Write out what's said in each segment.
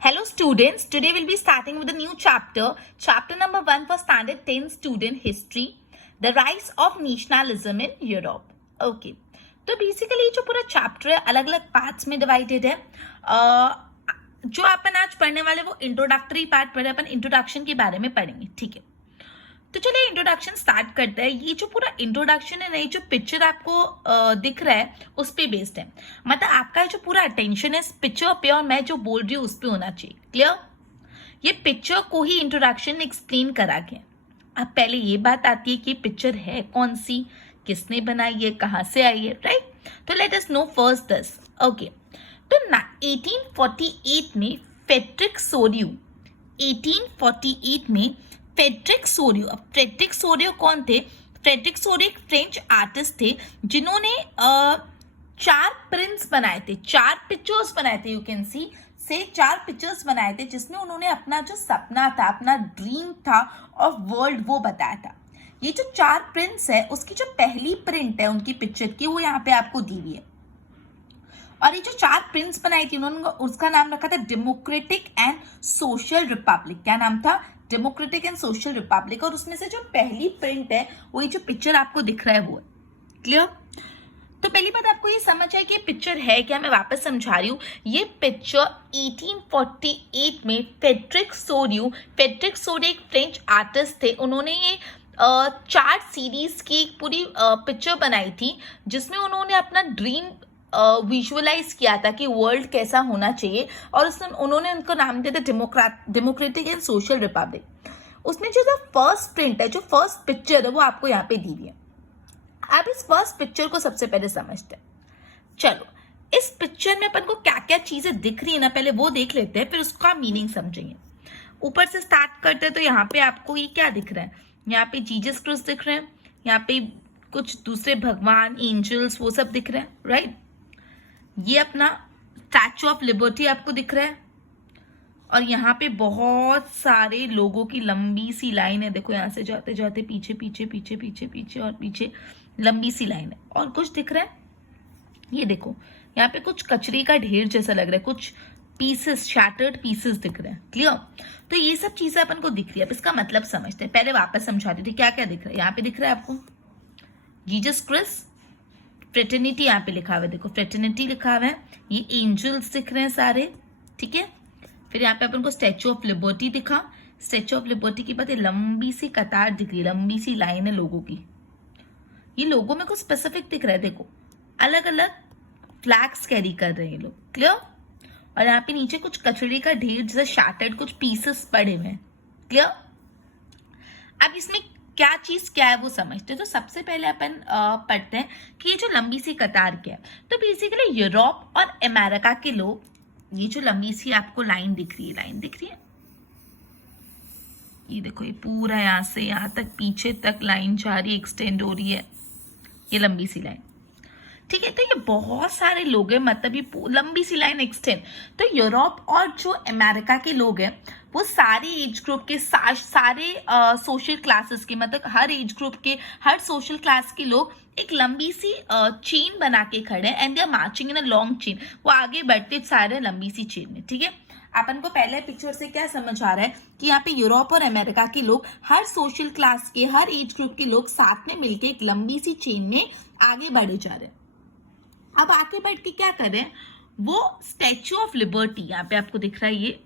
Hello students, today we'll be starting with a new chapter, chapter number 1 for standard 10 student history, the rise of nationalism in Europe. Okay, तो basically जो पूरा chapter है अलग अलग parts में divided है. जो अपन आज पढ़ने वाले वो इंट्रोडक्टरी पार्ट पढ़े, अपन इंट्रोडक्शन के बारे में पढ़ेंगे. ठीक है, तो चलिए इंट्रोडक्शन स्टार्ट करते हैं. ये जो पूरा इंट्रोडक्शन है ना, ये जो पिक्चर आपको दिख रहा है उस पे बेस्ड है. मतलब आपका जो पूरा अटेंशन है इस पिक्चर पे और मैं जो बोल रही हूँ उस पे होना चाहिए. क्लियर? ये पिक्चर को ही इंट्रोडक्शन एक्सप्लेन करा गया. अब पहले ये बात आती है कि पिक्चर है कौन सी, किसने बनाई है, कहाँ से आई है, राइट? तो let us know first this. Okay, तो 1848 में फ्रेडरिक सोरियो 1848 में फ्रेडरिक सोरियो. अब फ्रेडरिक सोरियो कौन थे? फ्रेडरिक सोरियो एक फ्रेंच आर्टिस्ट थे जिन्होंने 4 प्रिंट्स बनाए थे, 4 पिक्चर्स बनाए थे. यू कैन सी से 4 पिक्चर्स बनाए थे जिसमें उन्होंने अपना जो सपना था, अपना ड्रीम था ऑफ वर्ल्ड, वो बताया था. ये जो 4 प्रिंट्स है उसकी जो पहली प्रिंट है उनकी पिक्चर की, वो यहाँ पे आपको दी हुई है. और ये जो 4 प्रिंट्स बनाई थी उन्होंने, उसका नाम रखा था डेमोक्रेटिक एंड सोशल रिपब्लिक. क्या नाम था? Democratic and social Republic. और उसमें से जो पहली प्रिंट है वो ये जो पिक्चर आपको दिख रहा है वो है. क्लियर? तो पहली बात आपको ये समझ आए कि ये पिक्चर है क्या. मैं वापस समझा रही हूँ. ये पिक्चर 1848 में फ्रेडरिक सोरियो एक फ्रेंच आर्टिस्ट थे. उन्होंने ये 4 सीरीज की एक पूरी पिक्चर बनाई थी जिसमें उन्होंने अपना ड्रीम विजुअलाइज किया था कि वर्ल्ड कैसा होना चाहिए. और उसमें उन्होंने उनको नाम दिया था डेमोक्रेटिक एंड सोशल रिपब्लिक. उसमें जो फर्स्ट प्रिंट है, जो फर्स्ट पिक्चर है, वो आपको यहाँ पे दी हुई है. आप इस फर्स्ट पिक्चर को सबसे पहले समझते हैं. चलो, इस पिक्चर में अपन को क्या क्या चीजें दिख रही है ना, पहले वो देख लेते हैं, फिर उसका मीनिंग समझेंगे. ऊपर से स्टार्ट करते हैं. तो यहाँ पे आपको ये क्या दिख रहा है? यहाँ पे जीसस क्राइस्ट दिख रहे हैं, यहाँ पे कुछ दूसरे भगवान, एंजल्स, वो सब दिख रहे हैं, राइट? ये अपना स्टैचू ऑफ लिबर्टी आपको दिख रहा है. और यहाँ पे बहुत सारे लोगों की लंबी सी लाइन है. देखो, यहाँ से जाते जाते पीछे पीछे पीछे पीछे पीछे और पीछे लंबी सी लाइन है. और कुछ दिख रहा है, ये देखो, यहाँ पे कुछ कचरे का ढेर जैसा लग रहा है, कुछ पीसेस, शैटर्ड पीसेस दिख रहे हैं. क्लियर? तो ये सब चीजें अपन को दिख रही है. अब इसका मतलब समझते हैं. पहले वापस समझाती थी क्या क्या दिख रहा है. यहाँ पे दिख रहा है आपको जीसस क्राइस्ट, फ्रेटर्निटी यहाँ पे लिखा हुआ है. देखो, फ्रेटर्निटी लिखा हुआ है. ये एंजल्स दिख रहे हैं सारे, ठीक है. फिर यहाँ पे अपन को स्टैचू ऑफ लिबर्टी दिखा. स्टैचू ऑफ लिबर्टी के बाद ये लंबी सी कतार दिख रही है, लंबी सी लाइन है लोगों की. ये लोगों में कुछ स्पेसिफिक दिख रहा है. देखो, अलग अलग फ्लैग्स कैरी कर रहे हैं लोग. क्लियर? और यहाँ पे नीचे कुछ कचरे का ढेर जैसे शैटर्ड कुछ पीसेस पड़े हुए हैं. क्लियर? अब इसमें क्या चीज क्या है वो समझते हैं. तो सबसे पहले अपन पढ़ते हैं कि ये जो लंबी सी कतार क्या है. तो बेसिकली यूरोप और अमेरिका के लोग, ये जो लंबी सी आपको लाइन दिख रही है, ये देखो, ये पूरा यहाँ से यहाँ तक पीछे तक लाइन जा रही है, एक्सटेंड हो रही है, ये लंबी सी लाइन. ठीक है, तो ये बहुत सारे लोग हैं, मतलब ये लंबी सी लाइन एक्सटेंड. तो यूरोप और जो अमेरिका के लोग हैं वो सारे एज ग्रुप के, सारे सोशल क्लासेस के, मतलब हर एज ग्रुप के, हर सोशल क्लास के लोग एक लंबी सी चेन बना के खड़े हैं. And they are marching in a long chain. वो आगे बढ़ते सारे लंबी सी चेन में. ठीक है, अपन को पहले पिक्चर से क्या समझ आ रहा है कि यहाँ पे यूरोप और अमेरिका के लोग, हर सोशल क्लास के, हर एज ग्रुप के लोग साथ में मिलकर एक लंबी सी चेन में आगे बढ़े जा रहे हैं. अब आगे बढ़ के क्या कर रहे हैं, वो स्टैचू ऑफ लिबर्टी, यहाँ पे आपको दिख रहा है ये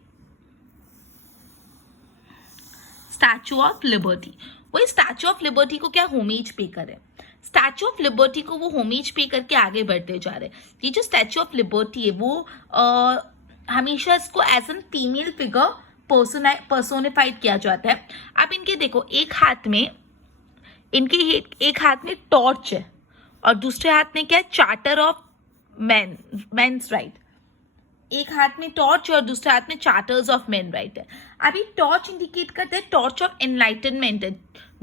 स्टैचू ऑफ लिबर्टी. वो स्टैचू ऑफ लिबर्टी को क्या होमेज पे करे, स्टैचू ऑफ लिबर्टी को वो होमेज पे करके आगे बढ़ते जा रहे हैं. ये जो स्टैचू ऑफ लिबर्टी है वो हमेशा इसको as an female figure personified किया जाता है. अब इनके देखो, एक हाथ में टॉर्च है और दूसरे हाथ में क्या है, चार्टर ऑफ मेन्स राइट. एक हाथ में टॉर्च और दूसरे हाथ में चार्टर्स ऑफ मेन राइट है. अभी टॉर्च इंडिकेट करते हैं टॉर्च ऑफ एनलाइटनमेंट है,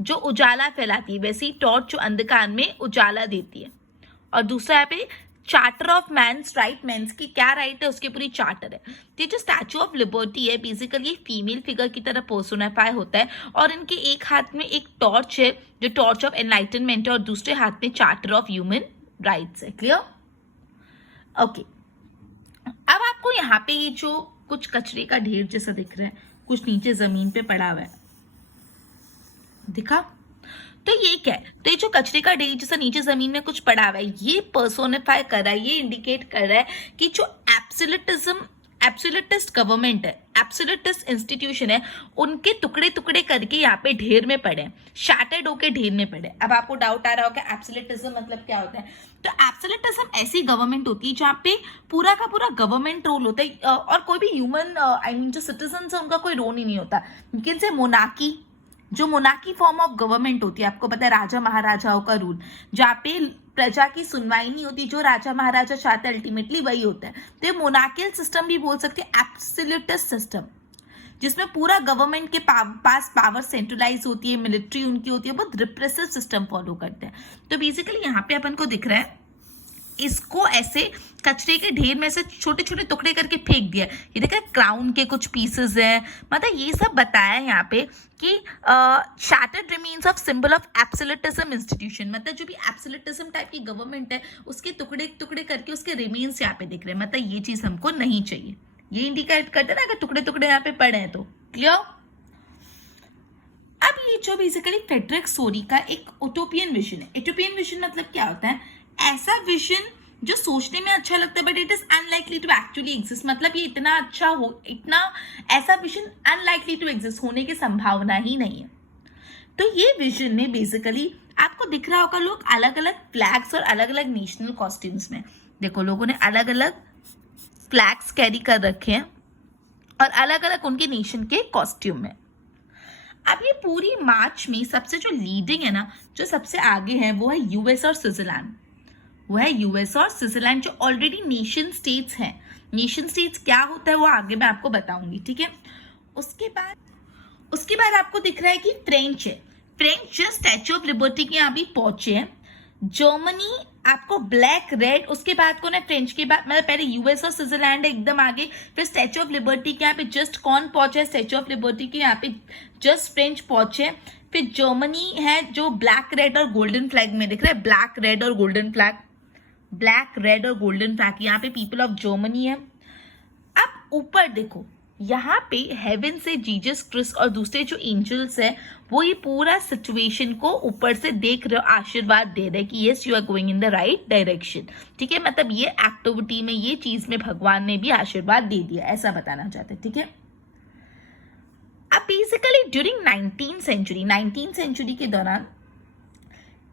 जो उजाला फैलाती है. वैसे ही टॉर्च जो अंधकार में उजाला देती है. और दूसरा यहाँ पे charter of man's right, man's की क्या राइट है उसकी पूरी चार्टर है. ये जो स्टैचू ऑफ लिबर्टी है बेसिकली फीमेल फिगर की तरह पर्सोनिफाई होता है. और इनके एक हाथ में एक टॉर्च है जो टॉर्च ऑफ एनलाइटनमेंट है, और दूसरे हाथ में चार्टर ऑफ ह्यूमन राइट्स है. क्लियर? ओके, अब आपको यहाँ पे ये जो कुछ कचरे का ढेर जैसा दिख रहा है, कुछ नीचे जमीन पे पड़ा हुआ है, दिखा? तो ये क्या है? तो ये जो कचरे का ढेर जैसा नीचे जमीन में कुछ पड़ा हुआ है, ये पर्सोनिफाई कर रहा है, ये इंडिकेट कर रहा है कि जो एब्सोल्यूटिस्ट गवर्नमेंट है, एब्सोल्यूटिस्ट इंस्टीट्यूशन है, उनके टुकड़े टुकड़े करके यहाँ पे ढेर में पड़े, शैटर्ड होके ढेर में पड़े। अब आपको डाउट आ रहा होगा एब्सोल्यूटिज्म मतलब क्या होता है? तो एब्सोल्यूटिज्म ऐसी गवर्नमेंट होती है जहाँ पे पूरा का पूरा गवर्नमेंट रोल होता है और कोई भी ह्यूमन जो सिटीजन है उनका कोई रोल ही नहीं होता। लेकिन से मोनार्की, जो मोनार्की फॉर्म ऑफ गवर्नमेंट होती है, आपको पता है राजा महाराजाओं का रूल, जहाँ पे प्रजा की सुनवाई नहीं होती, जो राजा महाराजा चाहते हैं अल्टीमेटली वही होता है। तो ये मोनार्कियल सिस्टम भी बोल सकते हैं, एब्सोल्यूटिस्ट सिस्टम, जिसमें पूरा गवर्नमेंट के पास पावर सेंट्रलाइज होती है, मिलिट्री उनकी होती है, बहुत रिप्रेसिव सिस्टम फॉलो करते हैं। तो बेसिकली यहाँ पे अपन को दिख रहा है, इसको ऐसे कचरे के ढेर में से छोटे छोटे टुकड़े करके फेंक दिया। ये देखा क्राउन के कुछ पीसेस हैं, मतलब ये सब बताया यहाँ पे कि shattered remains of symbol of absolutism institution, मतलब जो भी एब्सोल्यूटिज्म टाइप की गवर्नमेंट है उसके टुकड़े टुकड़े करके उसके रिमेन्स यहाँ पे दिख रहे हैं। मतलब ये चीज हमको नहीं चाहिए, ये इंडिकेट करते ना अगर टुकड़े टुकड़े यहाँ पे पड़े हैं तो। क्लियर? अब ये जो बेसिकली फ्रेडरिक सोरी का एक यूटोपियन विजन है। यूटोपियन विजन मतलब क्या होता है? ऐसा विजन जो सोचने में अच्छा लगता है but it is unlikely to actually exist, मतलब ये इतना अच्छा हो, इतना ऐसा विजन अनलाइकली टू एग्जिस्ट होने की संभावना ही नहीं है। तो ये विजन में बेसिकली आपको दिख रहा होगा लोग अलग अलग फ्लैग्स और अलग अलग नेशनल कॉस्ट्यूम्स में, देखो लोगों ने अलग अलग फ्लैग्स कैरी कर रखे हैं और अलग अलग उनके नेशन के कॉस्ट्यूम में। अब ये पूरी मार्च में सबसे जो लीडिंग है ना, जो सबसे आगे है वो है यूएस और स्विट्जरलैंड। वो है यूएस और स्विट्जरलैंड जो ऑलरेडी नेशन स्टेट्स हैं। नेशन स्टेट्स क्या होता है वो आगे मैं आपको बताऊंगी, ठीक है? उसके बाद आपको दिख रहा है कि फ्रेंच है। फ्रेंच जो स्टैच्यू ऑफ लिबर्टी के यहाँ भी पहुंचे हैं। जर्मनी आपको ब्लैक रेड, उसके बाद कौन है? फ्रेंच के बाद मतलब पहले यूएस और स्विट्जरलैंड एकदम आगे, फिर स्टैच्यू ऑफ लिबर्टी के यहाँ पे जस्ट कौन पहुंचे? स्टैच्यू ऑफ लिबर्टी के यहाँ पे जस्ट फ्रेंच पहुंचे। फिर जर्मनी है जो ब्लैक रेड और गोल्डन फ्लैग में दिख रहा है, ब्लैक रेड और गोल्डन फ्लैग, ब्लैक रेड और गोल्डन फ्लैग, यहाँ पे पीपल ऑफ जर्मनी है। अब ऊपर देखो, यहाँ पे हेवन से जीसस क्रिस्ट और दूसरे जो एंजल्स है वो ये पूरा सिचुएशन को ऊपर से देख रहे हो, आशीर्वाद दे रहे कि yes you are going in the right direction, ठीक है? मतलब ये एक्टिविटी में, ये चीज में भगवान ने भी आशीर्वाद दे दिया, ऐसा बताना चाहते, ठीक है? अब बेसिकली ड्यूरिंग 19th सेंचुरी के दौरान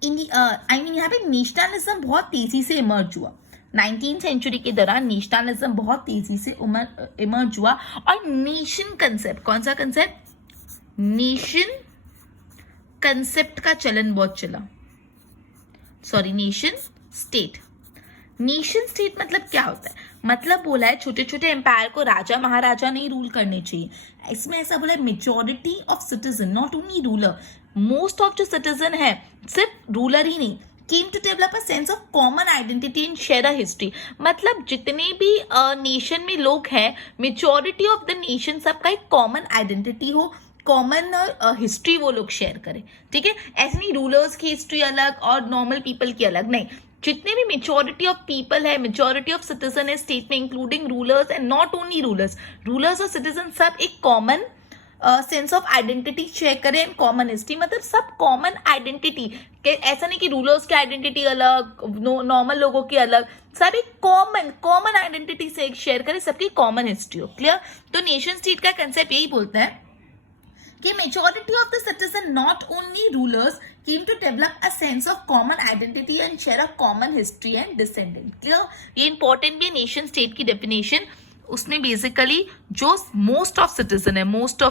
यहाँ पे नेशनलिज्म बहुत तेजी से इमर्ज हुआ। 19th सेंचुरी के दौरान नेशनलिज्म बहुत तेजी से इमर्ज हुआ और नेशन कंसेप्ट, कौन सा कंसेप्ट? नेशन कंसेप्ट का चलन बहुत चला। Sorry, nation state. Nation state मतलब क्या होता है? मतलब बोला है छोटे छोटे एम्पायर को राजा महाराजा नहीं रूल करने चाहिए। इसमें ऐसा बोला है majority of citizen, not only ruler, most of जो सिटीजन है, सिर्फ रूलर ही नहीं, came to develop a sense of common identity and share a history। मतलब जितने भी नेशन में लोग हैं, मेजॉरिटी ऑफ द नेशन सबका एक कॉमन आइडेंटिटी हो, कॉमन हिस्ट्री वो लोग शेयर करें, ठीक है? ऐसे नहीं रूलर्स की हिस्ट्री अलग और नॉर्मल पीपल की अलग, नहीं, जितने भी मेजॉरिटी ऑफ पीपल है, मेजॉरिटी ऑफ सिटीजन है स्टेट में, including rulers and not only rulers और सिटीजन, सब एक common sense of identity share करें, कॉमन हिस्ट्री, मतलब सब कॉमन आइडेंटिटी, ऐसा नहीं कि रूलर्स की आइडेंटिटी अलग, नॉर्मल लोगों की अलग, सब एक कॉमन आइडेंटिटी से शेयर करें, सबकी कॉमन हिस्ट्री हो। क्लियर? तो नेशन स्टेट का कंसेप्ट यही बोलता है कि majority of the citizen, not only rulers, came to develop a sense of common identity and share a common history and descendant। Clear? ये इंपॉर्टेंट भी है नेशन स्टेट की डेफिनेशन। उसमें बेसिकली जो मोस्ट ऑफ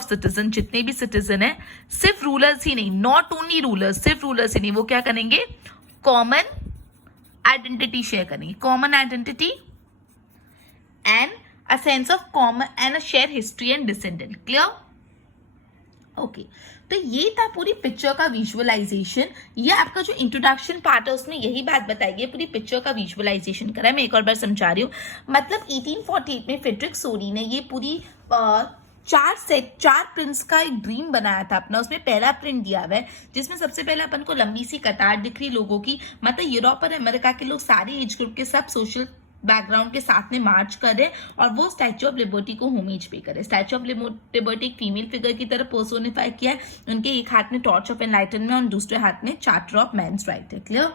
सिटीजन जितने भी citizen है, सिर्फ रूलर्स ही नहीं, नॉट ओनली रूलर्स, सिर्फ रूलर्स ही नहीं, वो क्या करेंगे? कॉमन आइडेंटिटी शेयर करेंगे, common identity and a sense of common and a share history and descendant. Clear? Okay, तो ये था पूरी पिक्चर का विजुअलाइजेशन। ये आपका जो इंट्रोडक्शन पार्ट है उसमें यही बात बताई है, पूरी पिक्चर का विजुअलाइजेशन करा है। मैं एक और बार समझा रही हूँ। मतलब 1848 में फ्रेडरिक सोरी ने ये पूरी चार प्रिंट्स का एक ड्रीम बनाया था अपना। उसमें पहला प्रिंट दिया हुआ है जिसमें सबसे पहले अपन को लंबी सी कतार दिख रही लोगों की, मतलब यूरोप और अमेरिका के लोग, सारे एज ग्रुप के, सब सोशल बैकग्राउंड के साथ में मार्च करे और वो स्टैच्यू ऑफ लिबर्टी को होमेज पे करे। स्टैच्यू ऑफ लिबर्टी एक फीमेल फिगर की तरह पर्सोनिफाई किया है। उनके एक हाथ में टॉर्च ऑफ एनलाइटनमेंट और दूसरे हाथ में चार्टर ऑफ मेंस राइट है। क्लियर?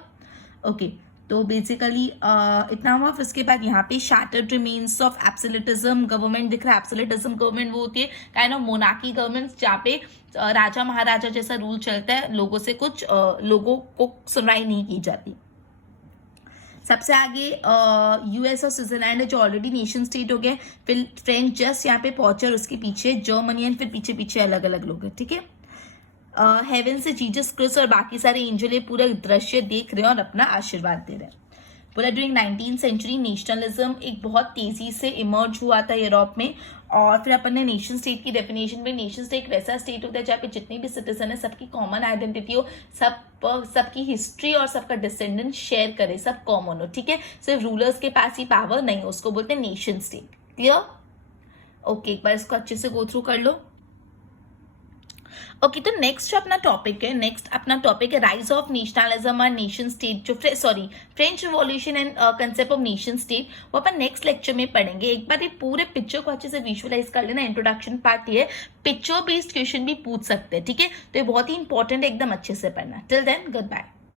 ओके, तो बेसिकली इतना हुआ। फिर उसके बाद यहाँ पे shattered remains of absolutism government दिख रहा है। एब्सोल्यूटिज्म गवर्नमेंट वो होती है काइंड ऑफ मोनार्की गवर्नमेंट जहाँ पे राजा महाराजा जैसा रूल चलता है, लोगों से कुछ लोगों को सुनवाई नहीं की जाती। सबसे आगे यूएस और स्विट्जरलैंड है जो ऑलरेडी नेशन स्टेट हो गए। फिर फ्रेंच जस्ट यहाँ पे पहुंचे और उसके पीछे जर्मनी एंड फिर पीछे पीछे अलग अलग लोग हैं। ठीक है, हेवन से जीसस क्रिस्ट और बाकी सारे एंजल ये पूरा दृश्य देख रहे हैं और अपना आशीर्वाद दे रहे हैं। पूरा ड्यूरिंग 19th सेंचुरी नेशनलिज्म एक बहुत तेजी से इमर्ज हुआ था यूरोप में। और फिर अपन ने नेशन स्टेट की डेफिनेशन में, नेशन स्टेट वैसा स्टेट होता है जहाँ पे जितने भी सिटीजन है सबकी कॉमन आइडेंटिटी हो, सबकी हिस्ट्री और सबका डिसेंडेंट शेयर करे, सब कॉमन हो। ठीक है, सिर्फ रूलर्स के पास ही पावर नहीं हो, उसको बोलते हैं नेशन स्टेट। क्लियर? ओके, एक बार इसको अच्छे से गो थ्रू कर लो। ओके, तो नेक्स्ट जो अपना टॉपिक है राइज ऑफ नेशनलिज्म और नेशन स्टेट, जो French revolution and concept of nation state, वो अपन नेक्स्ट लेक्चर में पढ़ेंगे। एक बार ये पूरे पिक्चर को अच्छे से विजुअलाइज कर लेना। इंट्रोडक्शन पार्ट ये है, पिक्चर बेस्ड क्वेश्चन भी पूछ सकते हैं। ठीक है, तो ये बहुत ही इंपॉर्टेंट है, एकदम अच्छे से पढ़ना। Till then good bye.